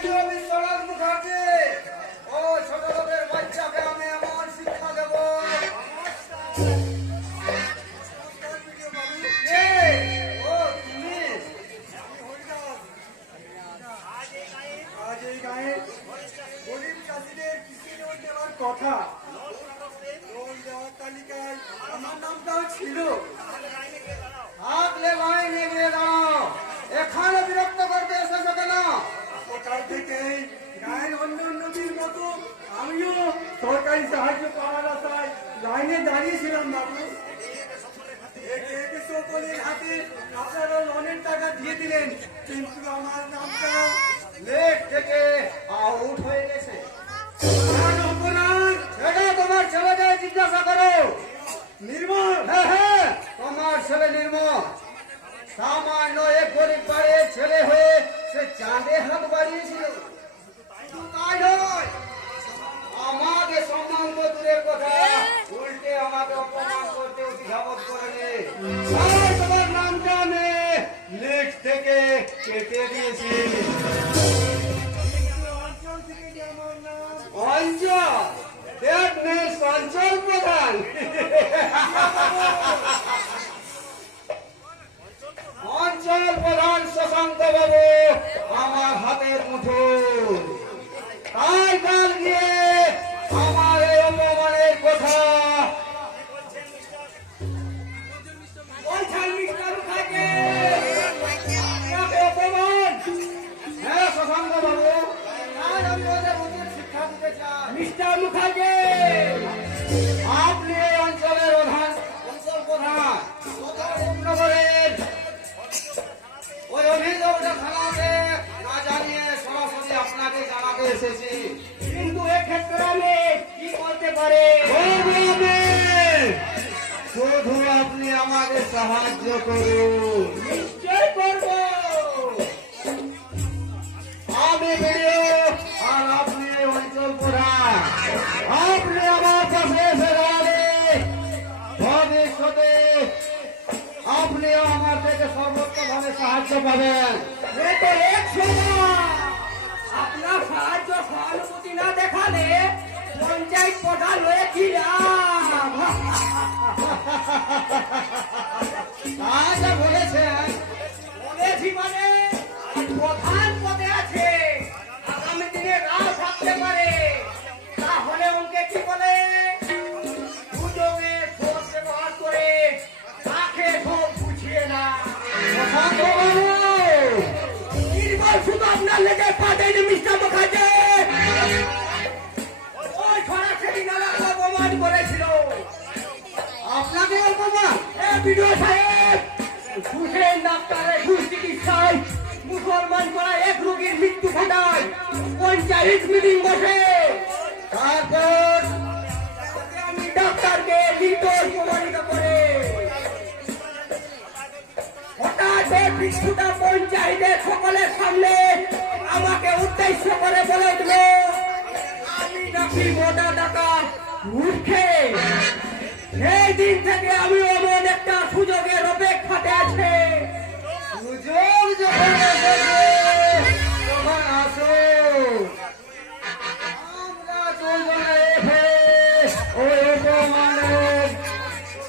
BDO Biswanath Mukherjee. ও ছোট লোকের বাচ্চাকে আমি এমন শিক্ষা দেব। ও তুমি? আজ এই গায়ে গরিব চাষিদের কৃষি লোন দেওয়ার কথা, লোন দেওয়ার তালিকায় আমার নামটাও ছিল। থাকলে লাইনে গিয়ে দাঁড়াও। এখানে বিরক্ত করতে এসেছো কেন? সকাল থেকেই গায়ের অন্য নদীর মতো আমিও সরকারি সাহায্য পাওয়ার আশায় লাইনে দাঁড়িয়েছিলাম বাবু। সকলের হাতে আপনারা লোনের টাকা দিয়ে দিলেন, কিন্তু আমার নামটা লেট থেকে আউট হয়ে গেছে। সেটা তোমার ছেলেকে জিজ্ঞাসা করো। নির্মল? হ্যাঁ হ্যাঁ, তোমার ছেলে নির্মল সামান্য এক গরিব বাড়ির ছেলে হয়ে সে চাঁদে হাত বাড়িয়েছিল। তাই নয়, আমাকে সম্মান তো দূরের কথা, উল্টে আমাকে অপমান করতে উদ্ধাবত করেনি। তোমার নামটা আমি লিস্ট থেকে কেটে দিয়েছি। অঞ্চল, দ্যাট মিন্স অঞ্চল প্রধান। অঞ্চল প্রধান শশাঙ্ক বাবু আমার হাতের মুঠোয়। তাই কাল গিয়ে আমার এই অপমানের কথা বলছেন মিস্টার মুখার্জি। অপমান? হ্যাঁ শশাঙ্ক বাবু, আজ আমি ওদের উচিত শিক্ষা দিতে চাই। মিস্টার মুখার্জি, আপনি এই অঞ্চলের অঞ্চল প্রধান নগরের ওই অভিযোগটা থানাতে না জানিয়ে সরাসরি আপনাকে জানাতে এসেছি। কিন্তু এক্ষেত্রে আমি কি করতে পারি? শুধু আপনি আমাকে সাহায্য করুন। নিশ্চয় করব। আমি ভিডিও আর আপনি অঞ্চল প্রধান, আপনি আমার কাছে এসে দাঁড়ালে ভবিষ্যতে আপনিও আমার থেকে সর্বোচ্চভাবে সাহায্য পাবেন। আপনার সাহায্য সহানুভূতি না দেখালে পঞ্চায়েত প্রধান হয়ে কি লাভ? বলেছেন বলেছি মানে প্রধান পদে আছে, আগামী দিনে রাও থাকতে পারে। তাহলে ওকে কি বলে? সুযোগে সব ব্যবহার করে তাকে সব বুঝিয়ে না। নির্মল শুধু আপনার লেগে পাঠাইনি মিস্টার মুখার্জি। ওই সরাসরি নানা অপমান করেছিল। আপনাকে অপমান? বিডিও সাহেব, হুসেন ডাক্তারের ঘুষ চিকিৎসায় মুসলমান করা এক রোগীর মৃত্যু ঘটায় পঞ্চায়েত মিটিং বসে। তারপর আমি ডাক্তারকে নির্দোষ প্রমাণিত করে হঠাৎ বিষ্ণুটা পঞ্চায়েতের সকলের সামনে আমাকে উদ্দেশ্য করে বলে উঠল আমি নাকি মোটা টাকা মূর্খে। সেই দিন থেকে আমি এমন একটা সুযোগের অপেক্ষাতে আছে। সুযোগ যখন তখন আসো, আমরা দুজনে ওই অপমানের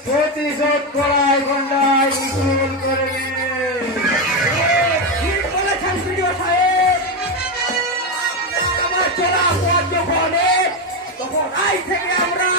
প্রতিশোধ করায় গন্ডায় উত্তোলন করে ঠিক বলেছেন বিডিও সাহেব। আমার চলা পথ যখন তখন আজ থেকে আমরা